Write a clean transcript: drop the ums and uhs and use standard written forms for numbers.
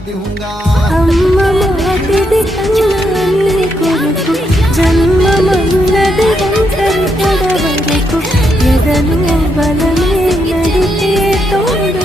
दूंगा అమ్మ మాటిది కన్నా నీ కొరకు జన్మమన్నది ఒంటరి పడవరకు ఎదను బలమే నడిపే తోడు